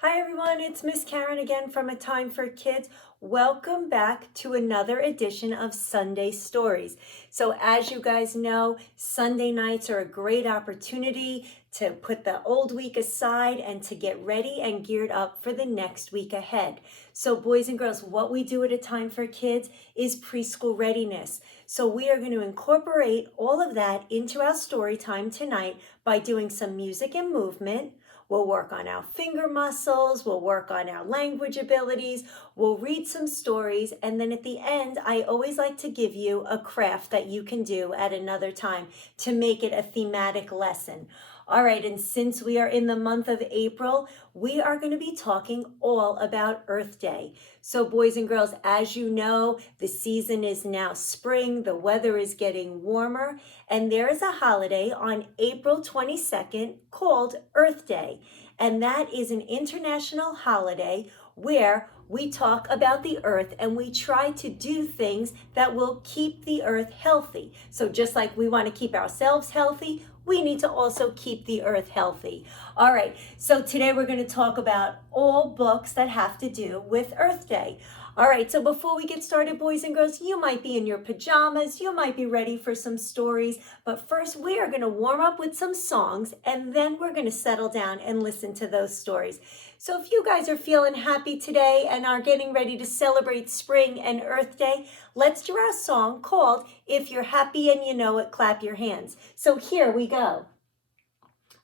Hi everyone, it's Miss Karen again from A Time for Kids. Welcome back to another edition of Sunday Stories. So as you guys know, Sunday nights are a great opportunity to put the old week aside and to get ready and geared up for the next week ahead. So boys and girls, what we do at A Time for Kids is preschool readiness. So we are going to incorporate all of that into our story time tonight by doing some music and movement. We'll work on our finger muscles, we'll work on our language abilities, we'll read some stories, and then at the end, I always like to give you a craft that you can do at another time to make it a thematic lesson. All right, and since we are in the month of April, we are going to be talking all about Earth Day. So boys and girls, as you know, the season is now spring, the weather is getting warmer, and there is a holiday on April 22nd called Earth Day. And that is an international holiday where we talk about the earth and we try to do things that will keep the earth healthy. So just like we want to keep ourselves healthy, we need to also keep the earth healthy. All right, so today we're going to talk about all books that have to do with Earth Day. All right, so before we get started, boys and girls, you might be in your pajamas, you might be ready for some stories, but first we are going to warm up with some songs and then we're going to settle down and listen to those stories. So if you guys are feeling happy today and are getting ready to celebrate spring and Earth Day, let's do our song called If You're Happy and You Know It, Clap Your Hands. So here we go.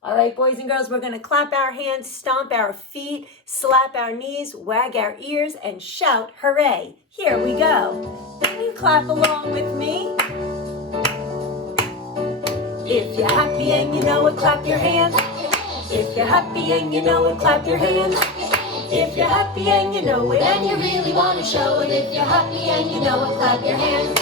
All right, boys and girls, we're going to clap our hands, stomp our feet, slap our knees, wag our ears, and shout hooray. Here we go. Can you clap along with me? If you're happy and you know it, clap your hands. If you're happy and you know it, clap your hands. If you're happy and you know it, and you really want to show it. If you're happy and you know it, clap your hands.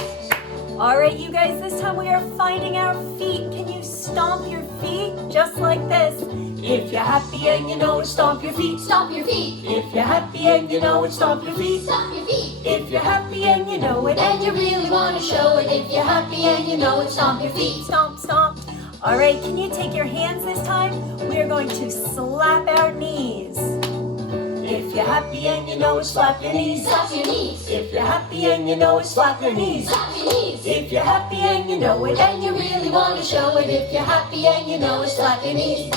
All right, you guys, this time we are finding our feet. Can you stomp your feet just like this? If you're happy and you know it, stomp your feet. Stomp your feet. If you're happy and you know it, stomp your feet. Stomp your feet. If you're happy and you know it, And you really want to show it. If you're happy and you know it, stomp your feet. Stomp, stomp. All right, can you take your hands this time? We are going to slap our knees. If you're happy and you know it, slap your knees. Slap your knees. If you're happy and you know it, slap your knees. Slap your knees. If you're happy and you know it, And you really want to show it. If you're happy and you know it, slap your knees.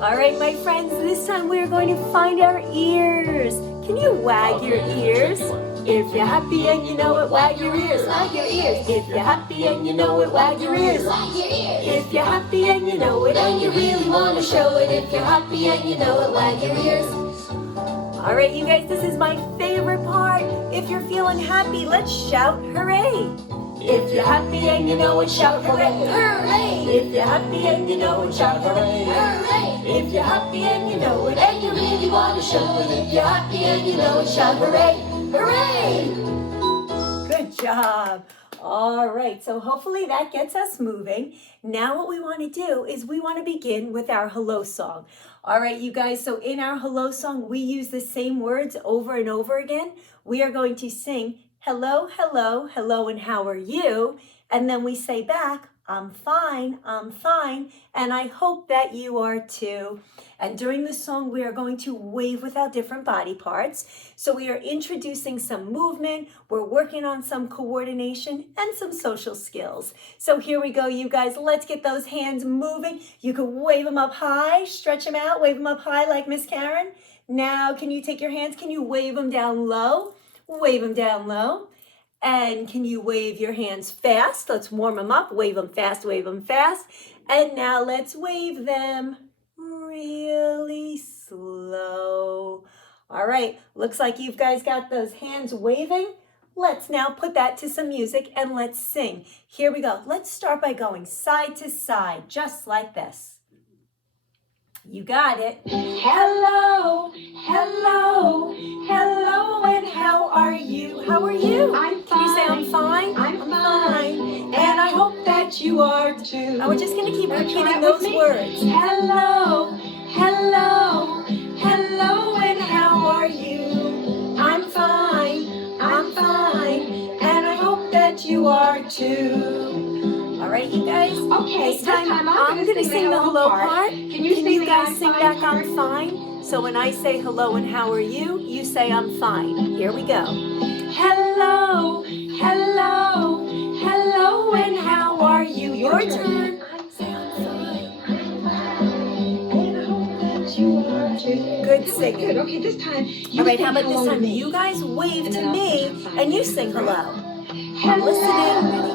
all right, my friends, this time we are going to find our ears. Can you wag your ears? If you're happy and you know it, wag your ears. Wag your ears. If you're happy and you know it, wag your ears. Wag your ears. If you're happy and you know it, And you really want to show it. If you're happy and you know it, wag your ears. all right, you guys, this is my favorite part. If you're feeling happy, let's shout hooray. If you're happy and you know it, shout hooray. Hooray. If you're happy and you know it, shout hooray. Hooray. If you're happy and you know it, And you really want to show it. If you're happy and you know it, shout hooray. Hooray. good job. All right, so hopefully that gets us moving. Now what we want to do is we want to begin with our hello song. All right, you guys, so in our hello song, we use the same words over and over again. We are going to sing hello, hello, hello, and how are you? And then we say back, I'm fine, and I hope that you are too. And during the song, we are going to wave with our different body parts. So we are introducing some movement, we're working on some coordination and some social skills. So here we go, you guys, let's get those hands moving. You can wave them up high, stretch them out, wave them up high like Miss Karen. Now, can you take your hands, can you wave them down low? Wave them down low. And can you wave your hands fast? Let's warm them up. Wave them fast, wave them fast. And now let's wave them really slow. All right, looks like you guys got those hands waving. Let's now put that to some music and let's sing. Here we go. Let's start by going side to side, just like this. You got it. Hello, hello, hello, and how are you? How are you? I'm Can you say I'm fine? I'm fine. And I hope that you are too. And we're just going to keep Try repeating it those with me. words. Hello, hello, hello, and how are you? I'm fine, and I hope that you are too. All right, you guys? Okay, This time I'm going to sing the hello part. Can you guys sing back I'm fine? So when I say hello and how are you, you say I'm fine. Here we go. Hello, hello, hello, and how are you? Your turn. Say I'm fine. Good singing. Good. Okay, this time. All right, how about this time? You guys wave to me and you sing hello. I'm listening.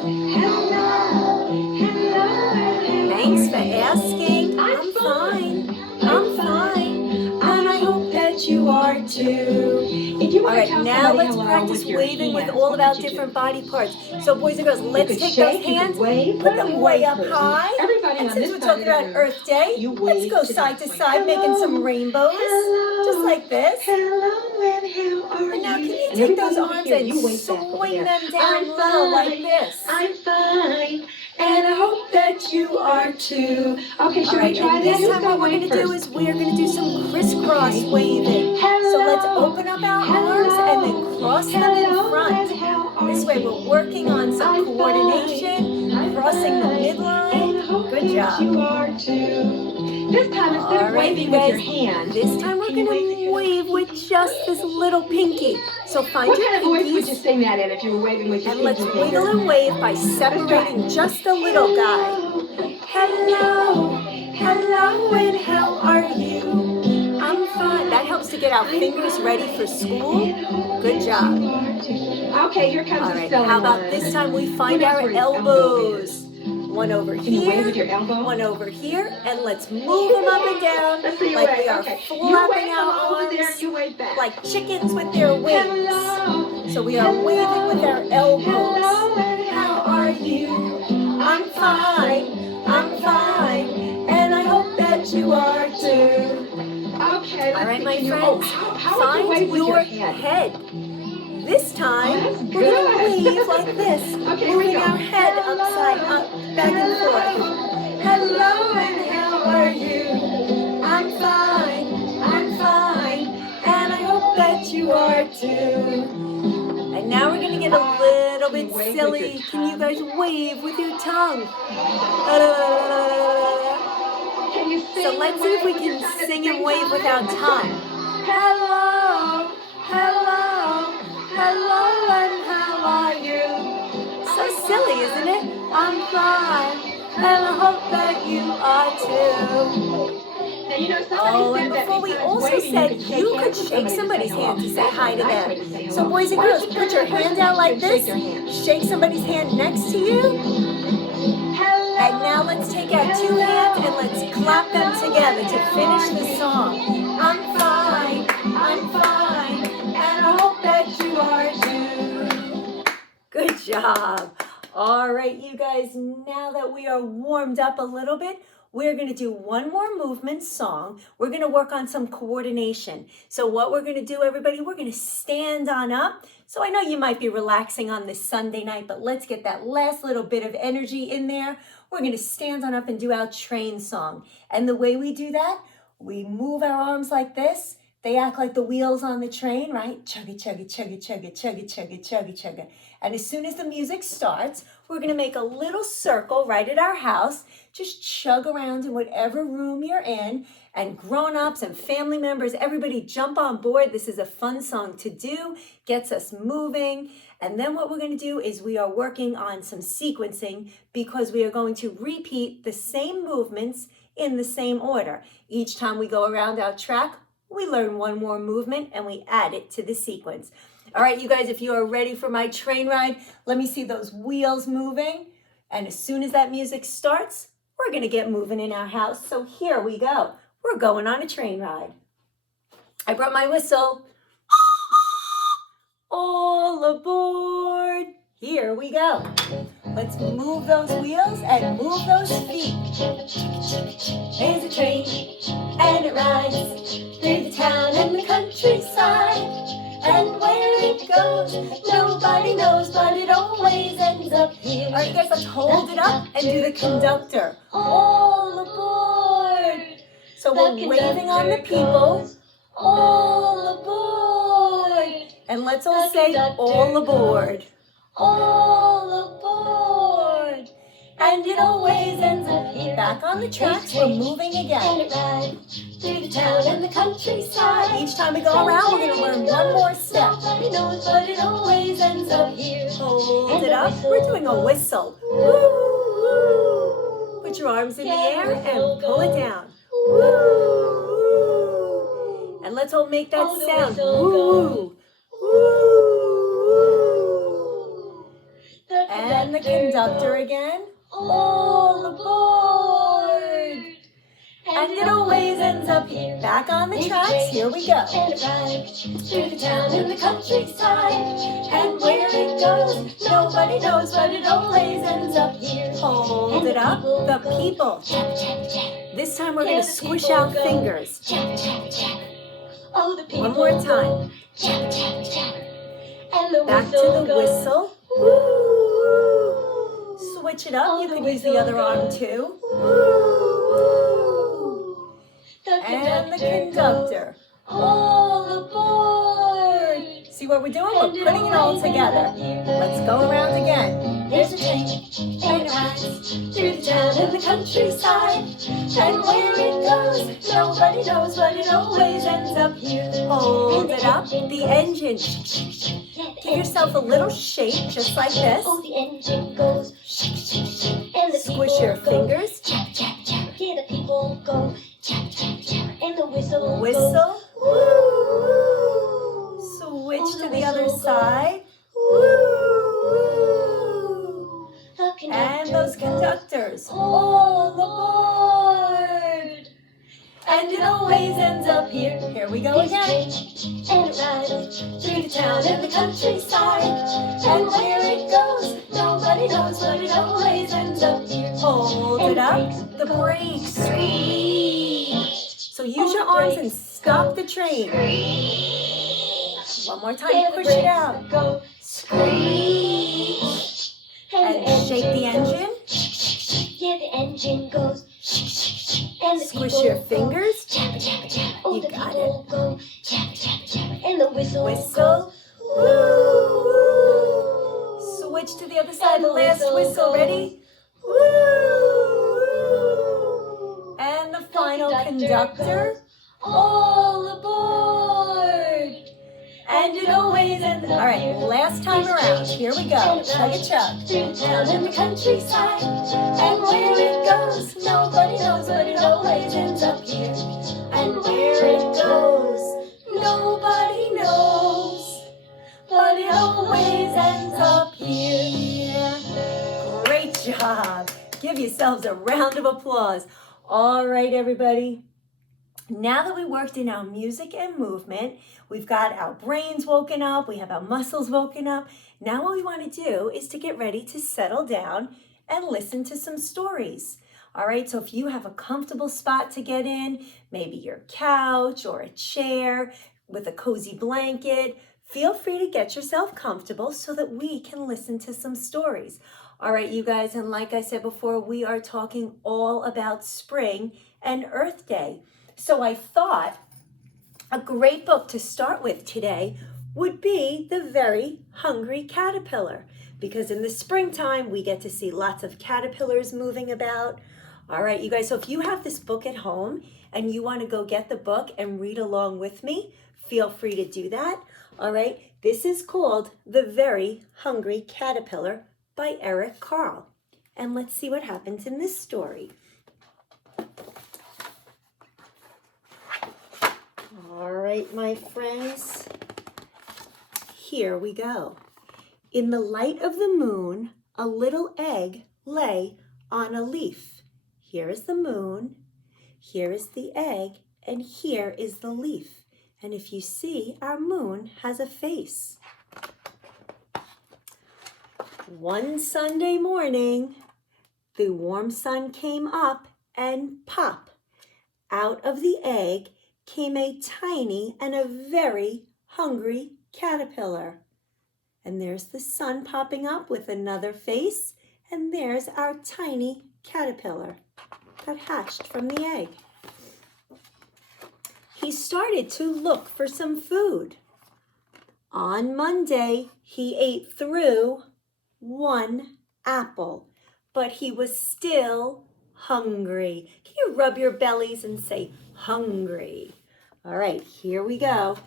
Thanks for asking. I'm fine. I'm fine. And I hope that you are too. All right, now let's practice waving with all of our different body parts. So boys and girls, let's take those hands, put them way up high. And since we're talking about Earth Day, let's go side to side, making some rainbows, just like this. And now can you take those arms and swing them down low like this? I'm fine, and I hope that you are too. Okay, should we try this? This time what we're going to do is we're going to do some crisscross waving. So let's open up our arms and then cross them in front. This way we're working on some coordination, crossing the midline. Good job. You are too. This time, instead of waving with your hand, this time we're going to wave with just this little pinky. So find what your kind of voice pinkies, would you sing that in if you were waving with your and pinky let's finger? wiggle and wave by separating just the little guy. Hello, hello, and how are you? I'm fine. That helps to get our fingers ready for school. Good job. Okay, here comes All the right, silly how about one. this time we find Who knows our where his elbow elbows? One over Can you wave here, with your elbow? one over here, and let's move them up and down Let's see you like wave. we are Okay. flapping You wave our from over there, arms you wave back. like chickens with their wings. Hello. So we are waving with our elbows. Hello, and how are you? I'm fine, and I hope that you are too. Okay, All right, my let's see. friends, How would you wave find with your your head? head. This time, Oh, that's we're going to good. wave like this, Okay, here we moving go. our head upside up, back and forth. Hello, and how are you? I'm fine, and I hope that you are too. And now we're going to get a little bit silly. Can you guys wave with your tongue? Can you sing So let's see if we can sing and wave with our tongue. Hello, hello, hello, and how are you? So silly, isn't it? I'm fine, and I hope that you are too. Now, you know, Oh, and before we also said you could shake somebody's hand to say hi to them. So boys and girls, put your hand out like this, shake somebody's hand next to you. And now let's take our two hands and let's clap them together to finish the song. I'm fine, and I hope that you are too. Good job. All right, you guys, now that we are warmed up a little bit, we're going to do one more movement song. We're going to work on some coordination. So what we're going to do, everybody, we're going to stand on up. So I know you might be relaxing on this Sunday night, but let's get that last little bit of energy in there. We're going to stand on up and do our train song. And the way we do that, we move our arms like this. They act like the wheels on the train, right? Chugga, chugga, chugga, chugga, chugga, chugga, chugga, chugga. And as soon as the music starts, we're going to make a little circle right at our house. Just chug around in whatever room you're in. And grown-ups and family members, everybody jump on board. This is a fun song to do. Gets us moving. And then what we're going to do is we are working on some sequencing because we are going to repeat the same movements in the same order. Each time we go around our track, we learn one more movement and we add it to the sequence. All right, you guys, if you are ready for my train ride, let me see those wheels moving. And as soon as that music starts, we're going to get moving in our house. So here we go. We're going on a train ride. I brought my whistle. All aboard. Here we go. Let's move those wheels and move those feet. There's a train and it rides through the town and the countryside. And where it goes, nobody knows, but it always ends up here. All right, guys, let's hold it up and do the conductor. All aboard. So we're waving on the people. All aboard. And let's all say all aboard. All aboard. and it always ends up here. Back on the tracks, we're moving And again. it rides through the town and the countryside. Each time we go around, we're gonna learn one more step. Nobody knows, but it always ends up here. Hold it up. We're doing a whistle. Woo! Put your arms in the air and pull it down. Woo! And let's all make that sound. Woo! Woo! And the conductor again. All aboard! And it always ends up here. Back on the tracks, here we go. And it rides through the town and the countryside. And where it goes, nobody knows, but it always ends up here. Hold it up. The people. Tap, tap, tap. This time we're going to squish out fingers. Tap, tap, tap. Oh, the people One more time. Tap, tap, tap. And the Back to whistle the goes. whistle. Switch it up. You can use the other arm too. And the conductor. All aboard! See what we're doing? We're putting it all together. Let's go around again. There's a train, and it rides through the town and the countryside. And where it goes, nobody knows, but it always ends up here. Hold it up. The engine. Give yourself a little shake, just like this. Oh, the engine goes. And the Squish your people go. fingers. Tap, tap, tap. Yeah, the people go. Tap, tap, tap. And the whistle goes. Whistle. Switch to the other side. The And conductor those goes. conductors. All aboard! And it always ends up here. Here we go again. And it rides through the town and the countryside. And where it goes, nobody knows, but it always ends up here. Hold it up. The brakes. So use your arms and stop the train. One more time. Push it out. Go screech. And shake the engine. Yeah, the engine goes. And the Squish people your go. fingers. Tap, tap, tap. Oh, You the got people go. Tap, tap, tap. And the whistle Whistle. Switch to the other side. The last whistle. Ready? And the final conductor. All aboard! And it always ends. All right, last time around. Here we go. Chug a chug. through town and the countryside. And where it goes, nobody knows, but it always ends up here. And where it goes, nobody knows, but it always ends up here. Great job. Give yourselves a round of applause. All right, everybody. Now that we worked in our music and movement, we've got our brains woken up, we have our muscles woken up. Now what we want to do is to get ready to settle down and listen to some stories. All right, so if you have a comfortable spot to get in, maybe your couch or a chair with a cozy blanket, feel free to get yourself comfortable so that we can listen to some stories. All right, you guys, and like I said before, we are talking all about spring and Earth Day. So I thought a great book to start with today would be The Very Hungry Caterpillar, because in the springtime, we get to see lots of caterpillars moving about. All right, you guys, so if you have this book at home and you want to go get the book and read along with me, feel free to do that. All right, this is called The Very Hungry Caterpillar by Eric Carle. And let's see what happens in this story. All right, my friends, here we go. In the light of the moon, a little egg lay on a leaf. Here is the moon, here is the egg, and here is the leaf. And if you see, our moon has a face. One Sunday morning, the warm sun came up and pop, out of the egg came a tiny and a very hungry caterpillar. And there's the sun popping up with another face, and there's our tiny caterpillar that hatched from the egg. He started to look for some food. On Monday, he ate through one apple, but he was still hungry. Can you rub your bellies and say hungry? All right, here we go.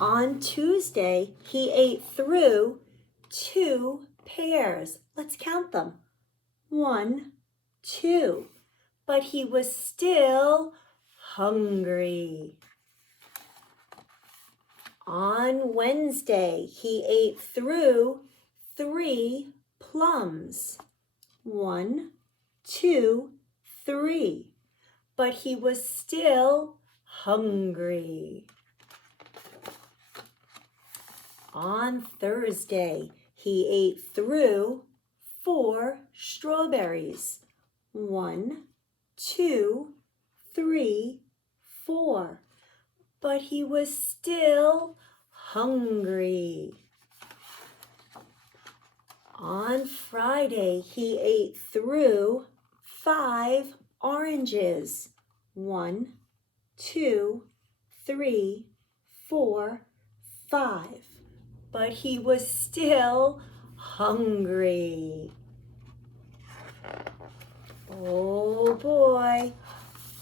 On Tuesday, he ate through 2 pears. Let's count them. 1, 2. But he was still hungry. On Wednesday, he ate through 3 plums. 1, 2, 3. But he was still hungry. On Thursday, he ate through 4 strawberries. 1, 2, 3, 4. But he was still hungry. On Friday, he ate through 5 oranges. 1, 2, 3, 4, 5. But he was still hungry. Oh boy.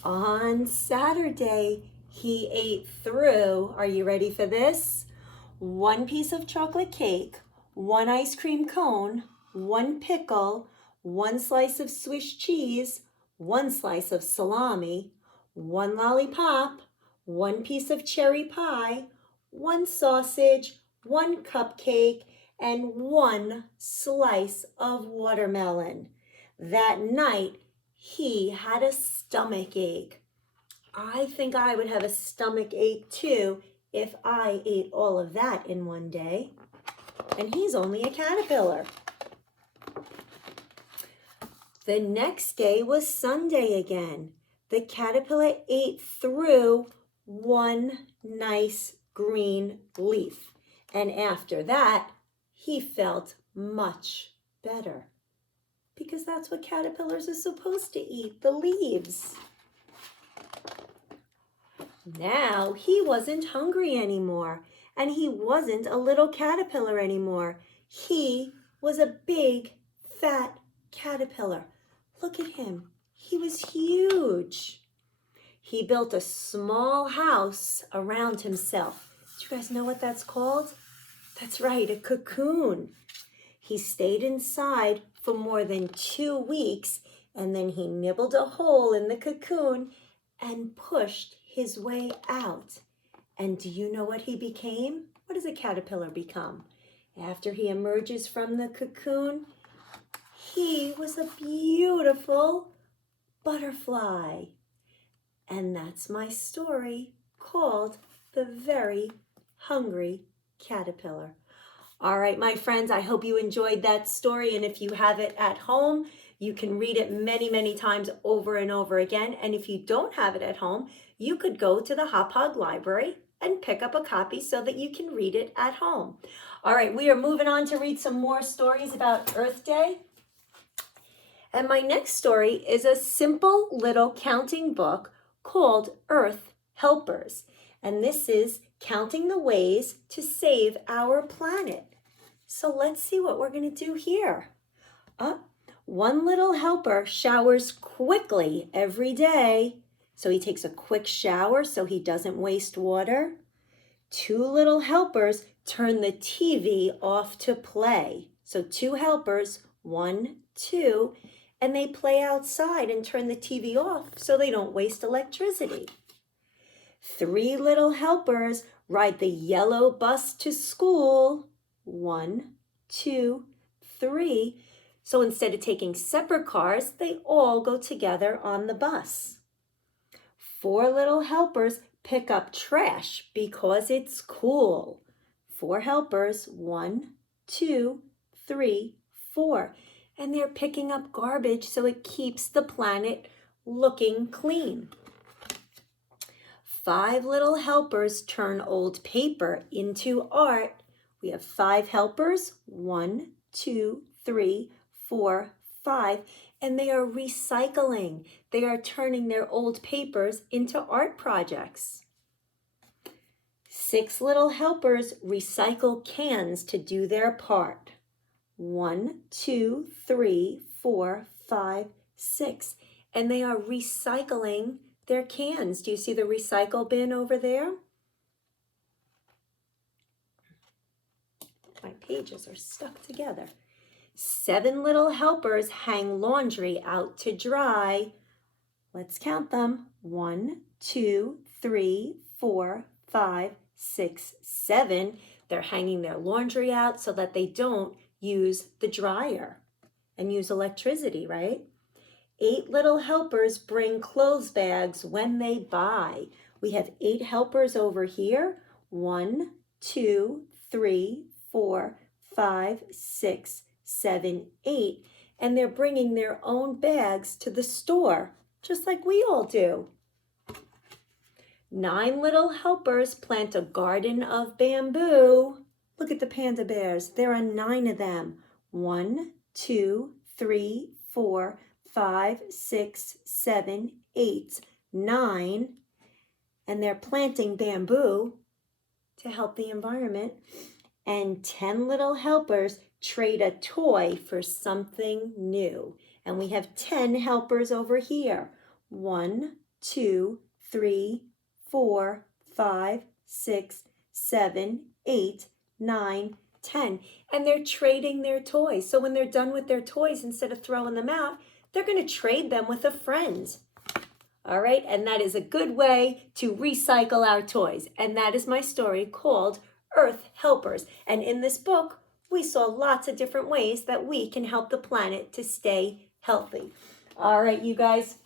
On Saturday, he ate through, are you ready for this? 1 piece of chocolate cake, 1 ice cream cone, 1 pickle, 1 slice of Swiss cheese, 1 slice of salami, 1 lollipop, 1 piece of cherry pie, 1 sausage, 1 cupcake, and 1 slice of watermelon. That night, he had a stomach ache. I think I would have a stomach ache too if I ate all of that in one day. And he's only a caterpillar. The next day was Sunday again. The caterpillar ate through 1 nice green leaf. And after that, he felt much better. Because that's what caterpillars are supposed to eat, the leaves. Now he wasn't hungry anymore, and he wasn't a little caterpillar anymore. He was a big, fat caterpillar. Look at him. He was huge. He built a small house around himself. Do you guys know what that's called? That's right, a cocoon. He stayed inside for more than 2 weeks, and then he nibbled a hole in the cocoon and pushed his way out. And do you know what he became? What does a caterpillar become? After he emerges from the cocoon, he was a beautiful butterfly. And that's my story called The Very Hungry Caterpillar. All right, my friends, I hope you enjoyed that story. And if you have it at home, you can read it many, many times over and over again. And if you don't have it at home, you could go to the Hauppauge Library and pick up a copy so that you can read it at home. All right, we are moving on to read some more stories about Earth Day. And my next story is a simple little counting book called Earth Helpers. And this is counting the ways to save our planet. So let's see what we're going to do here. One little helper showers quickly every day. So he takes a quick shower so he doesn't waste water. 2 little helpers turn the TV off to play. So 2 helpers, 1, 2, and they play outside and turn the TV off so they don't waste electricity. 3 little helpers ride the yellow bus to school. 1, 2, 3. So instead of taking separate cars, they all go together on the bus. 4 little helpers pick up trash because it's cool. 4 helpers, 1, 2, 3, 4. And they're picking up garbage so it keeps the planet looking clean. 5 little helpers turn old paper into art. We have 5 helpers, 1, 2, 3, 4, 5, and they are recycling. They are turning their old papers into art projects. 6 little helpers recycle cans to do their part. 1, 2, 3, 4, 5, 6. And they are recycling their cans. Do you see the recycle bin over there? My pages are stuck together. 7 little helpers hang laundry out to dry. Let's count them. 1, 2, 3, 4, 5, 6, 7. They're hanging their laundry out so that they don't use the dryer and use electricity, right? 8 little helpers bring clothes bags when they buy. We have 8 helpers over here. 1, 2, 3, 4, 5, 6, 7, 8. And they're bringing their own bags to the store, just like we all do. 9 little helpers plant a garden of bamboo. Look at the panda bears. There are 9 of them. 1, 2, 3, 4, 5, 6, 7, 8, 9. And they're planting bamboo to help the environment. And 10 little helpers trade a toy for something new. And we have 10 helpers over here. 1, 2, 3, 4, 5, 6, 7, 8, 9, 10. And they're trading their toys. So when they're done with their toys, instead of throwing them out, they're going to trade them with a friend. All right, and that is a good way to recycle our toys. And that is my story called Earth Helpers. And in this book, we saw lots of different ways that we can help the planet to stay healthy. All right, you guys,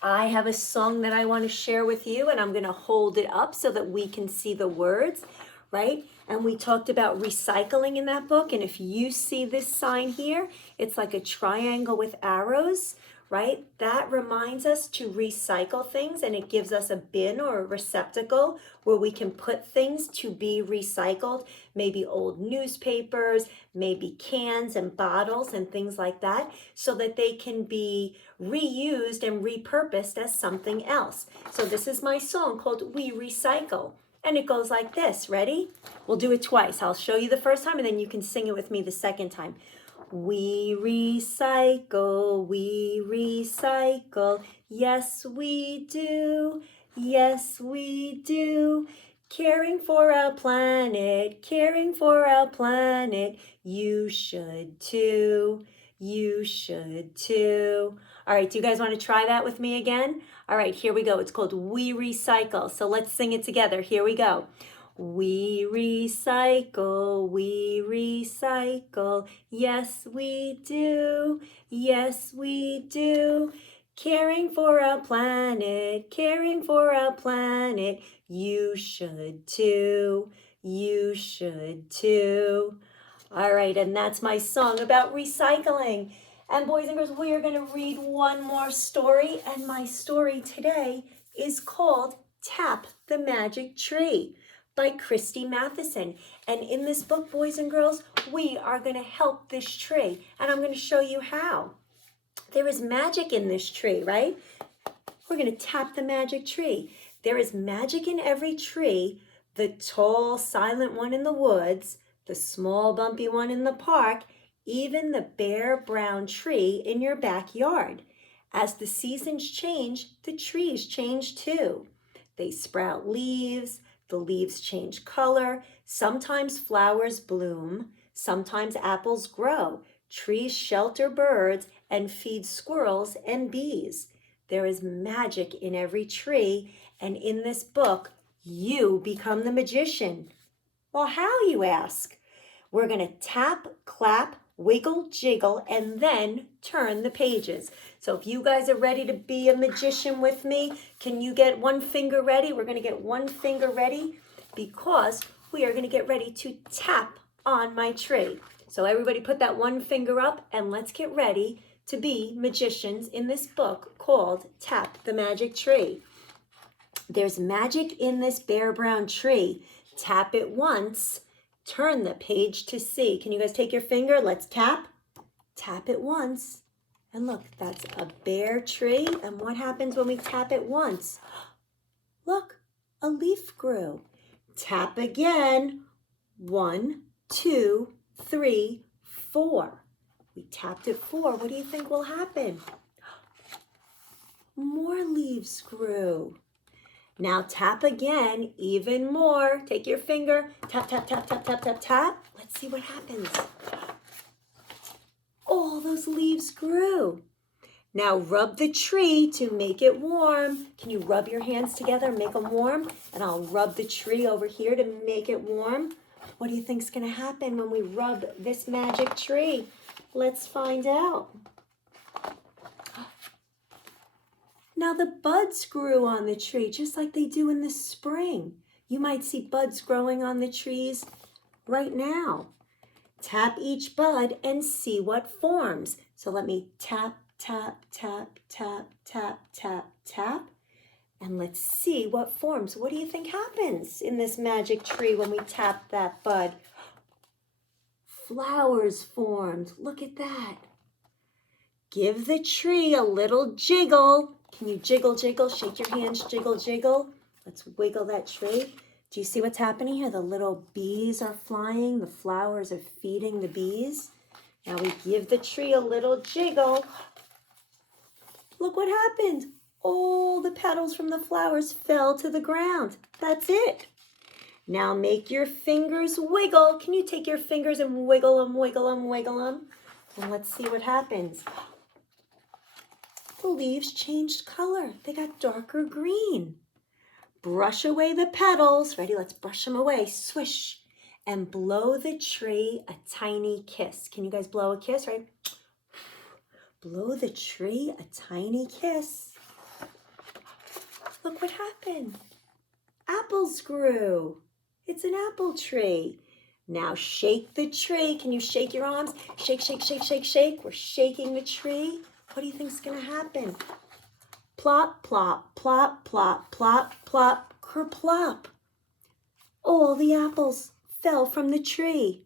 I have a song that I want to share with you, and I'm going to hold it up so that we can see the words, right? And we talked about recycling in that book. And if you see this sign here, it's like a triangle with arrows, right? That reminds us to recycle things, and it gives us a bin or a receptacle where we can put things to be recycled, maybe old newspapers, maybe cans and bottles and things like that, so that they can be reused and repurposed as something else. So this is my song called We Recycle, and it goes like this. Ready? We'll do it twice. I'll show you the first time, and then you can sing it with me the second time. We recycle, yes we do, yes we do. Caring for our planet, you should too, you should too. All right, do you guys want to try that with me again? All right, here we go. It's called We Recycle. So let's sing it together. Here we go. We recycle, yes we do, yes we do. Caring for our planet, you should too, you should too. All right, and that's my song about recycling. And boys and girls, we are going to read one more story, and my story today is called Tap the Magic Tree by Christy Matheson. And in this book, boys and girls, we are going to help this tree, and I'm going to show you how. There is magic in this tree, right? We're going to tap the magic tree. There is magic in every tree, the tall, silent one in the woods, the small, bumpy one in the park, even the bare, brown tree in your backyard. As the seasons change, the trees change too. They sprout leaves, the leaves change color, sometimes flowers bloom, sometimes apples grow, trees shelter birds and feed squirrels and bees. There is magic in every tree, and in this book, you become the magician. Well, how, you ask? We're going to tap, clap, wiggle, jiggle, and then turn the pages. So if you guys are ready to be a magician with me, can you get one finger ready? We're going to get one finger ready because we are going to get ready to tap on my tree. So everybody put that one finger up, and let's get ready to be magicians in this book called Tap the Magic Tree. There's magic in this bare brown tree. Tap it once. Turn the page to see. Can you guys take your finger? Let's tap. Tap it once. And look, that's a bare tree. And what happens when we tap it once? Look, a leaf grew. Tap again. 1, 2, 3, 4. We tapped it 4. What do you think will happen? More leaves grew. Now tap again, even more. Take your finger, tap, tap, tap, tap, tap, tap, tap. Let's see what happens. All those leaves grew. Now rub the tree to make it warm. Can you rub your hands together and make them warm? And I'll rub the tree over here to make it warm. What do you think's gonna happen when we rub this magic tree? Let's find out. Now the buds grew on the tree just like they do in the spring. You might see buds growing on the trees right now. Tap each bud and see what forms. So let me tap, tap, tap, tap, tap, tap, tap. And let's see what forms. What do you think happens in this magic tree when we tap that bud? Flowers formed. Look at that. Give the tree a little jiggle. Can you jiggle, jiggle? Shake your hands, jiggle, jiggle. Let's wiggle that tree. Do you see what's happening here? The little bees are flying. The flowers are feeding the bees. Now we give the tree a little jiggle. Look what happened. All the petals from the flowers fell to the ground. That's it. Now make your fingers wiggle. Can you take your fingers and wiggle them, wiggle them, wiggle them? And let's see what happens. The leaves changed color. They got darker green. Brush away the petals. Ready? Let's brush them away. Swish. And blow the tree a tiny kiss. Can you guys blow a kiss, right? Blow the tree a tiny kiss. Look what happened. Apples grew. It's an apple tree. Now shake the tree. Can you shake your arms? Shake, shake, shake, shake, shake. We're shaking the tree. What do you think's gonna happen? Plop, plop, plop, plop, plop, plop, kerplop. All the apples fell from the tree.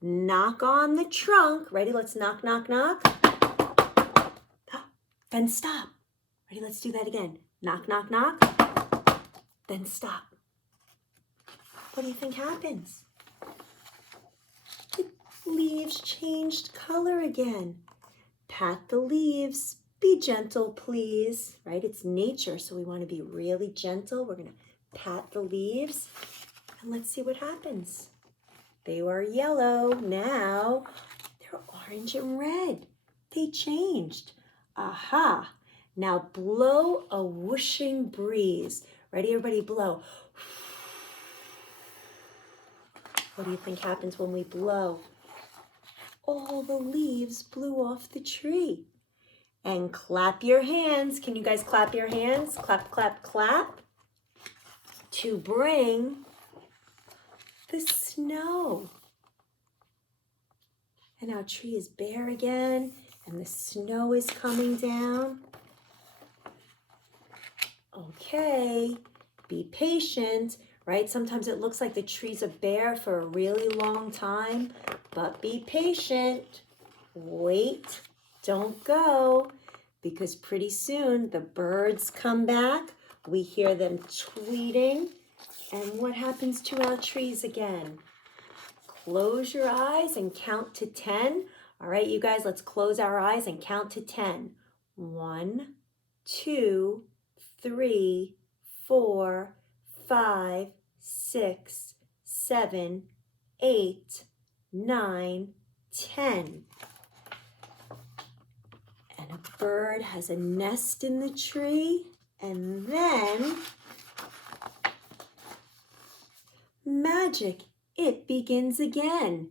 Knock on the trunk. Ready? Let's knock, knock, knock. Then stop. Ready? Let's do that again. Knock, knock, knock. Then stop. What do you think happens? The leaves changed color again. Pat the leaves. Be gentle, please. Right? It's nature, so we want to be really gentle. We're going to pat the leaves. And let's see what happens. They were yellow. Now they're orange and red. They changed. Aha. Now blow a whooshing breeze. Ready, everybody? Blow. What do you think happens when we blow? All the leaves blew off the tree. And clap your hands. Can you guys clap your hands? Clap, clap, clap. To bring the snow. And our tree is bare again. And the snow is coming down. Okay, be patient, right? Sometimes it looks like the trees are bare for a really long time, but be patient. Wait, don't go, because pretty soon the birds come back. We hear them tweeting. And what happens to our trees again? Close your eyes and count to 10. All right, you guys, let's close our eyes and count to 10. 1, 2, 3, 4, 5, 6, 7, 8, 9, 10. And a bird has a nest in the tree, and then magic, it begins again.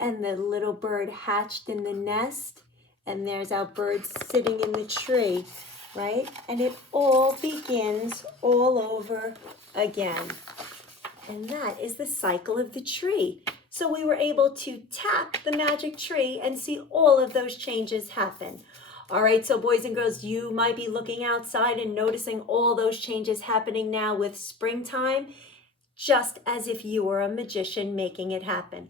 And the little bird hatched in the nest, and there's our bird sitting in the tree, right? And it all begins all over again. And that is the cycle of the tree. So we were able to tap the magic tree and see all of those changes happen. All right, so boys and girls, you might be looking outside and noticing all those changes happening now with springtime, just as if you were a magician making it happen.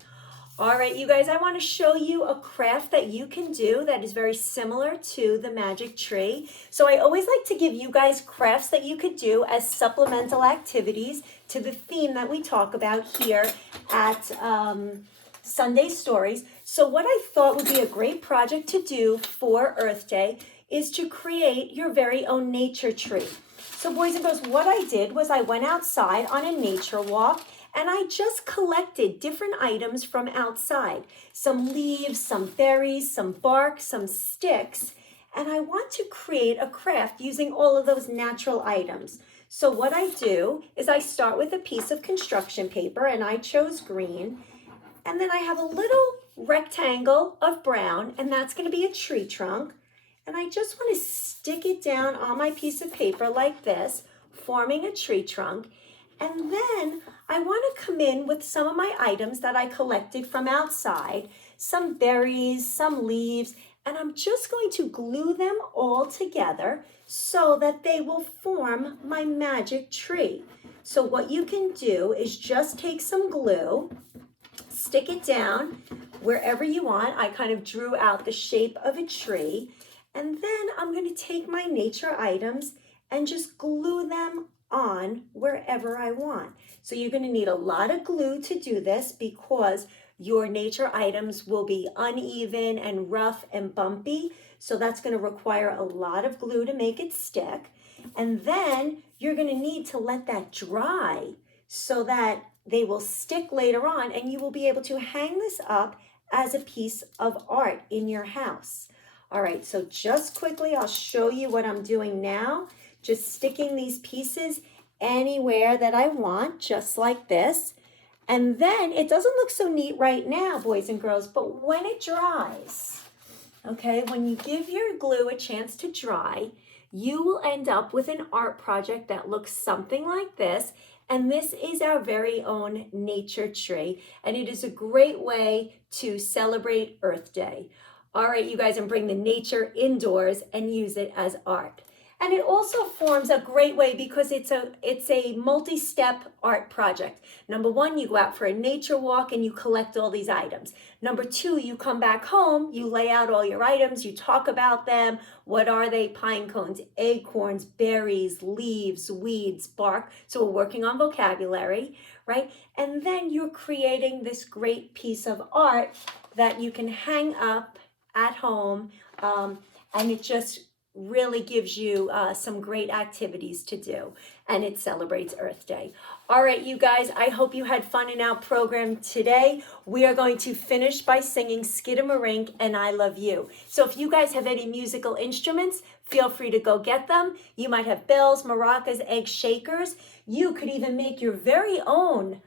All right, you guys, I want to show you a craft that you can do that is very similar to the magic tree. So I always like to give you guys crafts that you could do as supplemental activities to the theme that we talk about here at Sunday Stories. So what I thought would be a great project to do for Earth Day is to create your very own nature tree. So boys and girls, what I did was I went outside on a nature walk and I just collected different items from outside. Some leaves, some berries, some bark, some sticks. And I want to create a craft using all of those natural items. So what I do is I start with a piece of construction paper, and I chose green. And then I have a little rectangle of brown, and that's going to be a tree trunk. And I just want to stick it down on my piece of paper like this, forming a tree trunk. And then I want to come in with some of my items that I collected from outside, some berries, some leaves, and I'm just going to glue them all together so that they will form my magic tree. So what you can do is just take some glue, stick it down wherever you want. I kind of drew out the shape of a tree. And then I'm going to take my nature items and just glue them on wherever I want. So you're going to need a lot of glue to do this because your nature items will be uneven and rough and bumpy. So that's going to require a lot of glue to make it stick. And then you're going to need to let that dry so that they will stick later on and you will be able to hang this up as a piece of art in your house. All right, so just quickly, I'll show you what I'm doing now. Just sticking these pieces anywhere that I want, just like this. And then it doesn't look so neat right now, boys and girls, but when it dries, okay, when you give your glue a chance to dry, you will end up with an art project that looks something like this. And this is our very own nature tree. And it is a great way to celebrate Earth Day. All right, you guys, and bring the nature indoors and use it as art. And it also forms a great way because it's a multi-step art project. Number one, you go out for a nature walk and you collect all these items. Number two, you come back home, you lay out all your items, you talk about them. What are they? Pine cones, acorns, berries, leaves, weeds, bark. So we're working on vocabulary, right? And then you're creating this great piece of art that you can hang up at home, and it just really gives you some great activities to do, and it celebrates Earth Day. All right, you guys, I hope you had fun in our program today. We are going to finish by singing Skidamarink and I Love You. So if you guys have any musical instruments, feel free to go get them. You might have bells, maracas, egg shakers. You could even make your very own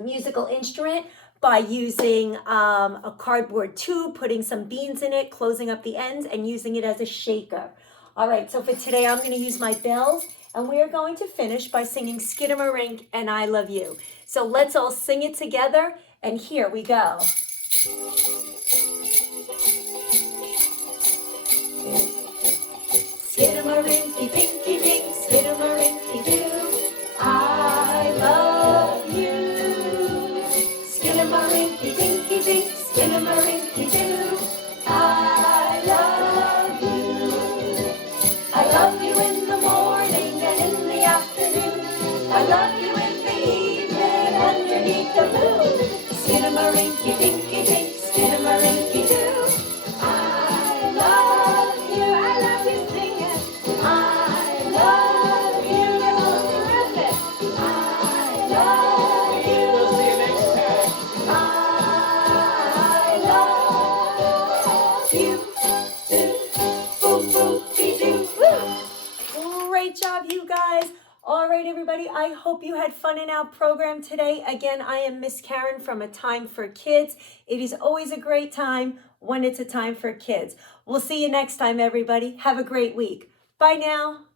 musical instrument by using a cardboard tube, putting some beans in it, closing up the ends, and using it as a shaker. All right, so for today, I'm going to use my bells, and we are going to finish by singing Skidamarink and I Love You. So let's all sing it together, and here we go. Skidamarinky, pinky, dink, skidamarinky, doo. I love you. Skidamarinky, pinky, dink, skidamarinky, doo. I love you. I love you in the morning and in the afternoon. I love you in the evening underneath the moon. Skidamarinky, pinky, dink, skidamarinky, doo. I love you. I love you, sing it. I love you. Terrific. I love you. We'll see you next time. I love you. Boop, boop, be doo. Woo. Great job, you guys. All right, everybody, I hope you had fun in our program today. Again, I am Miss Karen from A Time for Kids. It is always a great time when it's a time for kids. We'll see you next time, everybody. Have a great week. Bye now.